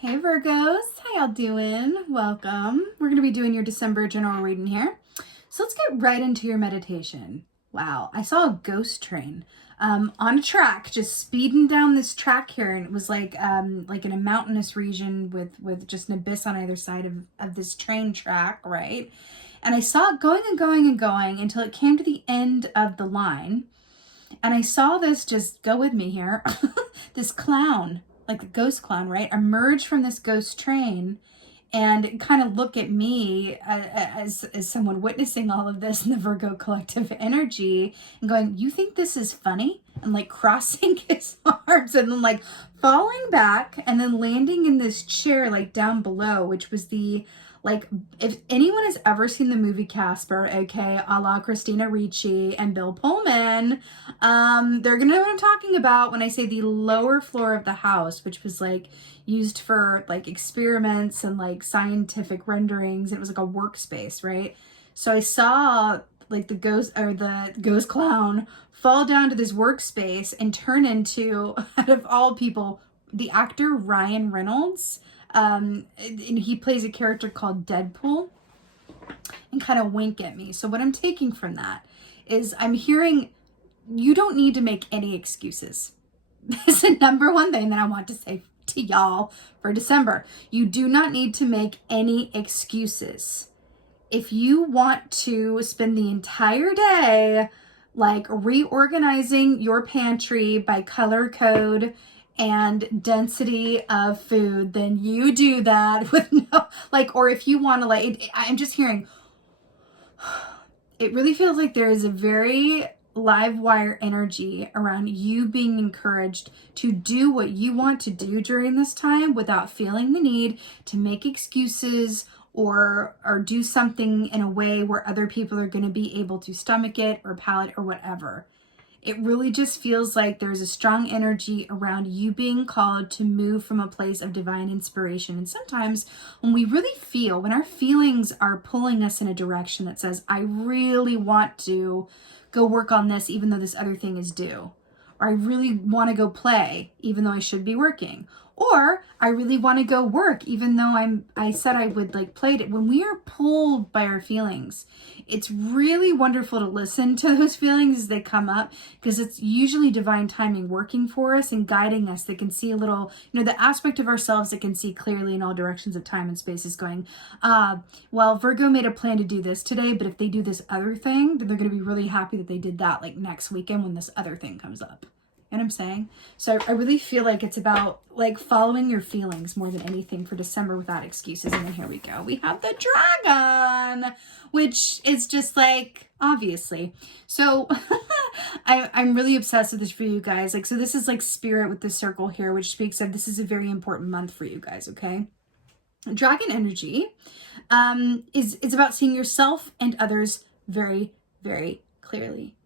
Hey Virgos, how y'all doing? Welcome. We're going to be doing your December general reading here. So let's get right into your meditation. Wow, I saw a ghost train on a track, just speeding down this track here, and it was like in a mountainous region with just an abyss on either side of this train track, right? And I saw it going and going and going until it came to the end of the line. And I saw this, just go with me here, this clown, like a ghost clown, right, emerge from this ghost train and kind of look at me as someone witnessing all of this in the Virgo collective energy and going, you think this is funny? And like crossing his arms and then like falling back and then landing in this chair like down below, which was like, if anyone has ever seen the movie Casper, okay, a la Christina Ricci and Bill Pullman, they're gonna know what I'm talking about when I say the lower floor of the house, which was like used for like experiments and like scientific renderings. It was like a workspace, right? So I saw like the ghost clown fall down to this workspace and turn into, out of all people, the actor Ryan Reynolds. And he plays a character called Deadpool, and kind of wink at me. So what I'm taking from that is I'm hearing you don't need to make any excuses. That's the number one thing that I want to say to y'all for December. You do not need to make any excuses. If you want to spend the entire day like reorganizing your pantry by color code and density of food, then you do that with no, like, or if you want to like, I'm just hearing, it really feels like there is a very live wire energy around you being encouraged to do what you want to do during this time without feeling the need to make excuses or do something in a way where other people are going to be able to stomach it or palate or whatever. It really just feels like there's a strong energy around you being called to move from a place of divine inspiration. And sometimes when our feelings are pulling us in a direction that says, I really want to go work on this, even though this other thing is due, or I really want to go play, even though I should be working, or I really want to go work, even though I said I would like play it. When we are pulled by our feelings, it's really wonderful to listen to those feelings as they come up, because it's usually divine timing working for us and guiding us, that can see a little, the aspect of ourselves that can see clearly in all directions of time and space is going, well, Virgo made a plan to do this today, but if they do this other thing, then they're going to be really happy that they did that like next weekend when this other thing comes up. You know what I'm saying? So I really feel like it's about like following your feelings more than anything for December without excuses. And then here we go. We have the dragon, which is just like, obviously. So I'm really obsessed with this for you guys. Like, so this is like spirit with the circle here, which speaks of this is a very important month for you guys, okay? Dragon energy is about seeing yourself and others very, very clearly.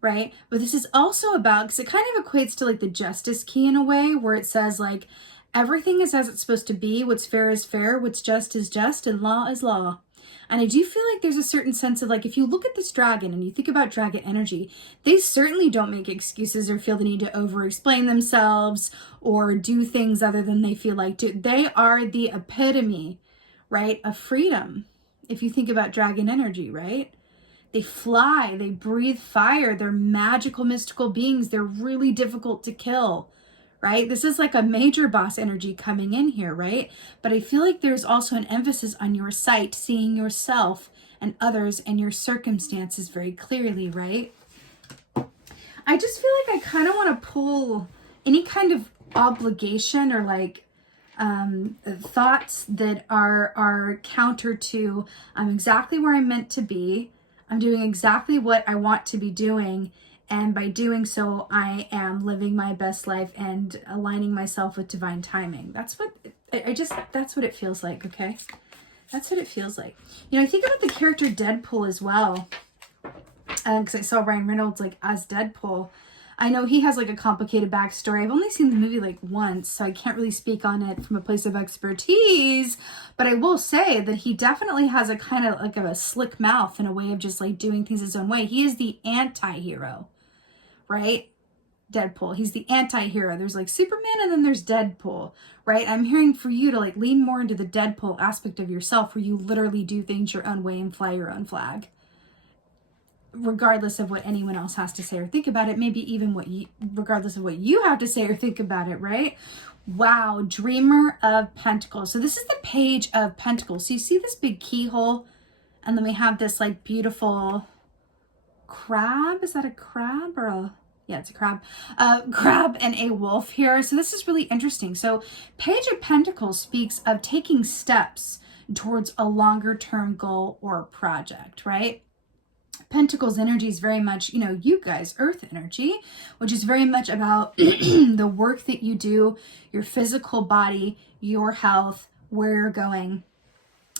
Right? But this is also about, because it kind of equates to like the justice key in a way, where it says like, everything is as it's supposed to be, what's fair is fair, what's just is just, and law is law. And I do feel like there's a certain sense of like, if you look at this dragon and you think about dragon energy, they certainly don't make excuses or feel the need to over-explain themselves or do things other than they feel like do. They are the epitome, right, of freedom. If you think about dragon energy, right? They fly, they breathe fire, they're magical, mystical beings. They're really difficult to kill, right? This is like a major boss energy coming in here, right? But I feel like there's also an emphasis on your sight, seeing yourself and others and your circumstances very clearly, right? I just feel like I kind of want to pull any kind of obligation or like thoughts that are counter to I'm exactly where I'm meant to be. I'm doing exactly what I want to be doing, and by doing so, I am living my best life and aligning myself with divine timing. That's what that's what it feels like, okay? That's what it feels like. I think about the character Deadpool as well, because I saw Ryan Reynolds like as Deadpool. I know he has like a complicated backstory. I've only seen the movie like once, so I can't really speak on it from a place of expertise, but I will say that he definitely has a kind of like a slick mouth and a way of just like doing things his own way. He is the anti-hero, right? Deadpool. He's the anti-hero. There's like Superman and then there's Deadpool, right? I'm hearing for you to like lean more into the Deadpool aspect of yourself where you literally do things your own way and fly your own flag, regardless of what anyone else has to say or think about it. Maybe even regardless of what you have to say or think about it, right? Wow, Dreamer of Pentacles. So this is the Page of Pentacles. So you see this big keyhole, and then we have this like beautiful crab. Is that a crab or a... Yeah, it's a crab. Crab and a wolf here. So this is really interesting. So Page of Pentacles speaks of taking steps towards a longer term goal or project, right? Pentacles energy is very much, you know, you guys, earth energy, which is very much about the work that you do, your physical body, your health, where you're going.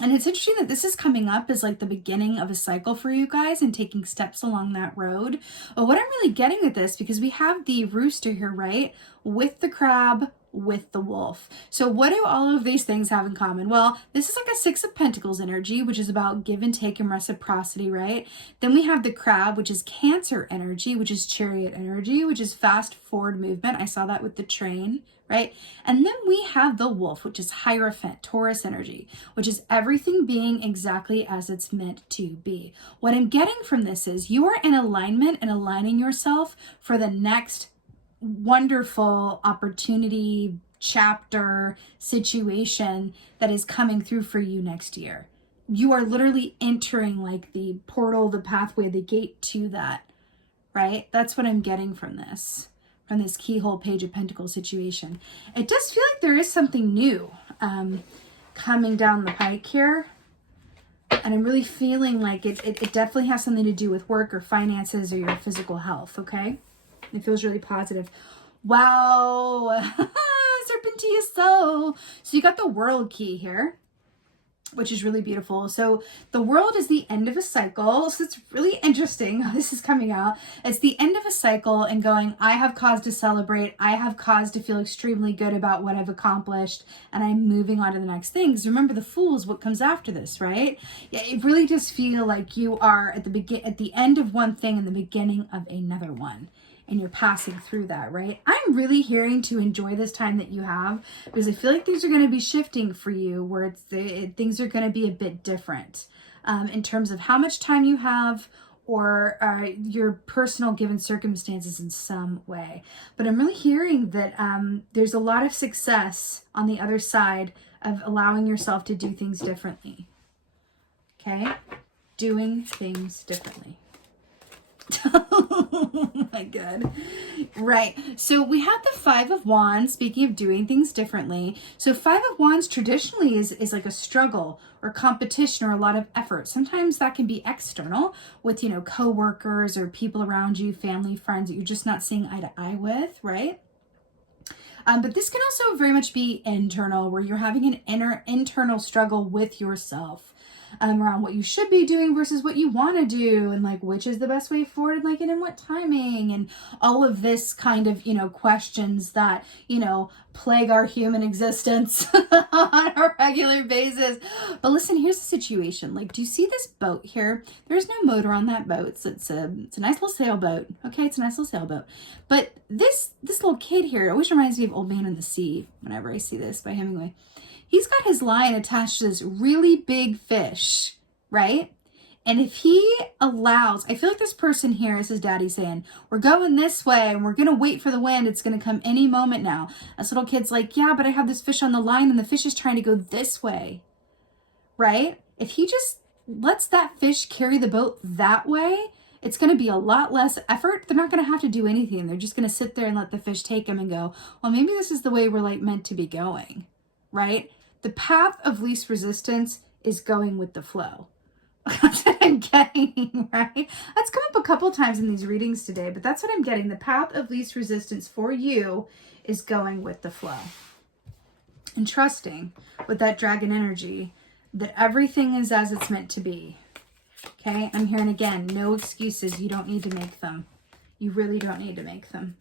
And it's interesting that this is coming up as like the beginning of a cycle for you guys and taking steps along that road. But what I'm really getting at this, because we have the rooster here, right? With the crab, with the wolf. So what do all of these things have in common? Well, this is like a Six of Pentacles energy, which is about give and take and reciprocity, right? Then we have the crab, which is Cancer energy, which is Chariot energy, which is fast forward movement. I saw that with the train, right? And then we have the wolf, which is Hierophant, Taurus energy, which is everything being exactly as it's meant to be. What I'm getting from this is you are in alignment and aligning yourself for the next wonderful opportunity, chapter, situation that is coming through for you next year. You are literally entering like the portal, the pathway, the gate to that, right? That's what I'm getting from this keyhole Page of Pentacles situation. It does feel like there is something new coming down the pike here. And I'm really feeling like it definitely has something to do with work or finances or your physical health, okay? It feels really positive. Wow. Serpentia. So you got the World key here, which is really beautiful. So the World is the end of a cycle. So it's really interesting how this is coming out. It's the end of a cycle and going, I have cause to celebrate. I have cause to feel extremely good about what I've accomplished. And I'm moving on to the next thing. Because remember, the Fool is what comes after this, right? Yeah, it really does feel like you are at the end of one thing and the beginning of another one. And you're passing through that, right? I'm really hearing to enjoy this time that you have, because I feel like things are going to be shifting for you where things are going to be a bit different in terms of how much time you have or your personal given circumstances in some way. But I'm really hearing that there's a lot of success on the other side of allowing yourself to do things differently. Okay? Doing things differently. Oh my God. Right. So we have the Five of Wands, speaking of doing things differently. So Five of Wands traditionally is like a struggle or competition or a lot of effort. Sometimes that can be external with, you know, coworkers or people around you, family, friends that you're just not seeing eye to eye with, right? But this can also very much be internal, where you're having an internal struggle with yourself. Around what you should be doing versus what you want to do, and like which is the best way forward, and like and in what timing, and all of this kind of, you know, questions that, you know, plague our human existence on a regular basis. But listen, here's the situation. Like, do you see this boat here? There's no motor on that boat. So it's a nice little sailboat. Okay, it's a nice little sailboat. But this little kid here always reminds me of Old Man in the Sea whenever I see this by Hemingway. He's got his line attached to this really big fish, right? And if he allows, I feel like this person here is his daddy saying, we're going this way and we're going to wait for the wind. It's going to come any moment now. This little kid's like, yeah, but I have this fish on the line and the fish is trying to go this way, right? If he just lets that fish carry the boat that way, it's going to be a lot less effort. They're not going to have to do anything. They're just going to sit there and let the fish take them and go, well, maybe this is the way we're like meant to be going, right? The path of least resistance is going with the flow. That's what I'm getting, right? That's come up a couple times in these readings today, but that's what I'm getting. The path of least resistance for you is going with the flow. And trusting with that dragon energy that everything is as it's meant to be. Okay? I'm hearing again, no excuses. You don't need to make them. You really don't need to make them.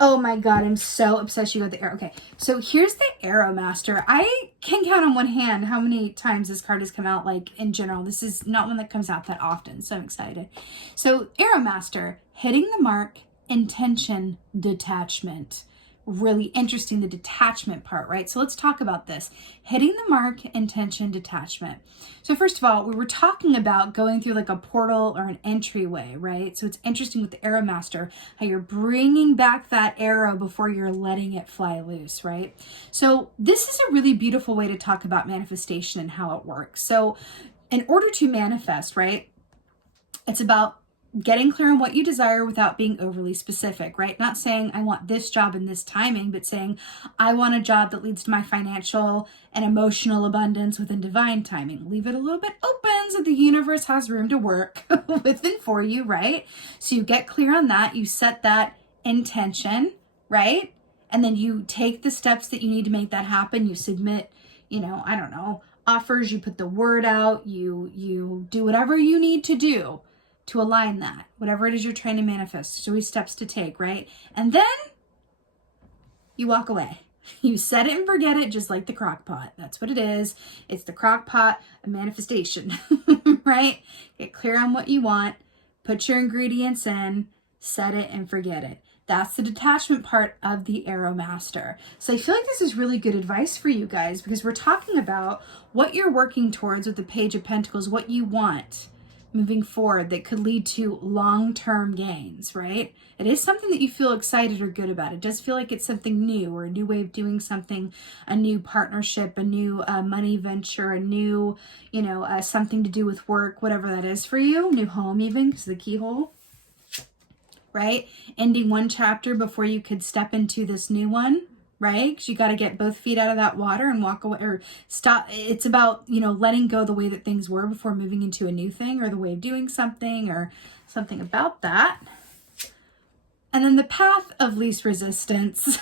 Oh my God, I'm so obsessed you got the arrow. Okay, so here's the Arrow Master. I can count on one hand how many times this card has come out, like in general. This is not one that comes out that often, so I'm excited. So Arrow Master, hitting the mark, intention, detachment. Really interesting, the detachment part, right? So let's talk about this. Hitting the mark, intention, detachment. So first of all, we were talking about going through like a portal or an entryway, right? So it's interesting with the Arrow Master, how you're bringing back that arrow before you're letting it fly loose, right? So this is a really beautiful way to talk about manifestation and how it works. So in order to manifest, right, it's about getting clear on what you desire without being overly specific, right? Not saying I want this job in this timing, but saying I want a job that leads to my financial and emotional abundance within divine timing. Leave it a little bit open so the universe has room to work with and for you, right? So you get clear on that. You set that intention, right? And then you take the steps that you need to make that happen. You submit, I don't know, offers, you put the word out, you do whatever you need to do to align that, whatever it is you're trying to manifest. There's always steps to take, right? And then you walk away. You set it and forget it, just like the crock pot. That's what it is. It's the crock pot of manifestation, right? Get clear on what you want, put your ingredients in, set it and forget it. That's the detachment part of the Arrow Master. So I feel like this is really good advice for you guys, because we're talking about what you're working towards with the Page of Pentacles, what you want moving forward that could lead to long-term gains, right? It is something that you feel excited or good about. It does feel like it's something new, or a new way of doing something, a new partnership, a new money venture, a new, something to do with work, whatever that is for you, new home even, because the keyhole, right? Ending one chapter before you could step into this new one, right? Because you got to get both feet out of that water and walk away, or stop. It's about, letting go the way that things were before moving into a new thing, or the way of doing something, or something about that. And then the path of least resistance,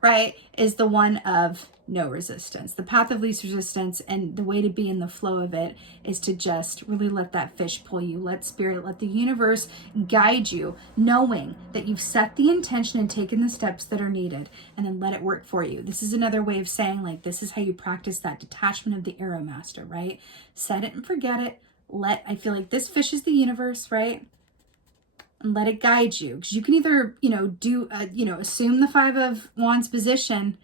right, is the one of no resistance. The path of least resistance, and the way to be in the flow of it, is to just really let that fish pull you. Let spirit, let the universe guide you, knowing that you've set the intention and taken the steps that are needed, and then let it work for you. This is another way of saying, like, this is how you practice that detachment of the Arrow Master, right? Set it and forget it. I feel like this fish is the universe, right? And let it guide you, because you can either, assume the Five of Wands position,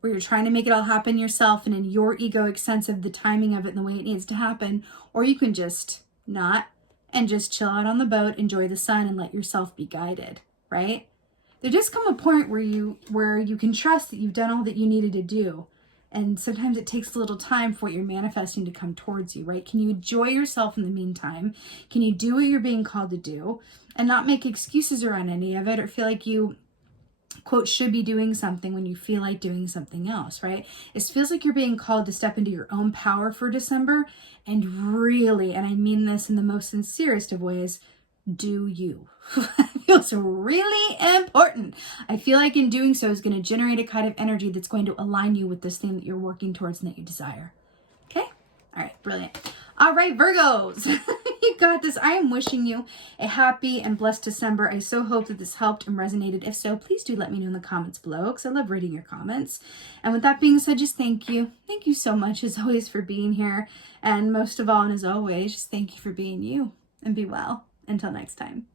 where you're trying to make it all happen yourself and in your egoic sense of the timing of it and the way it needs to happen, or you can just not and just chill out on the boat, enjoy the sun, and let yourself be guided, right? There does come a point where you can trust that you've done all that you needed to do. And sometimes it takes a little time for what you're manifesting to come towards you, right? Can you enjoy yourself in the meantime? Can you do what you're being called to do and not make excuses around any of it, or feel like you, quote, should be doing something when you feel like doing something else, right? It feels like you're being called to step into your own power for December, and really, and I mean this in the most sincerest of ways, do you. It feels really important. I feel like in doing so is going to generate a kind of energy that's going to align you with this thing that you're working towards and that you desire. Okay? All right, brilliant. All right, Virgos, you got this. I am wishing you a happy and blessed December. I so hope that this helped and resonated. If so, please do let me know in the comments below, because I love reading your comments. And with that being said, just thank you. Thank you so much, as always, for being here. And most of all, and as always, just thank you for being you. And be well. Until next time.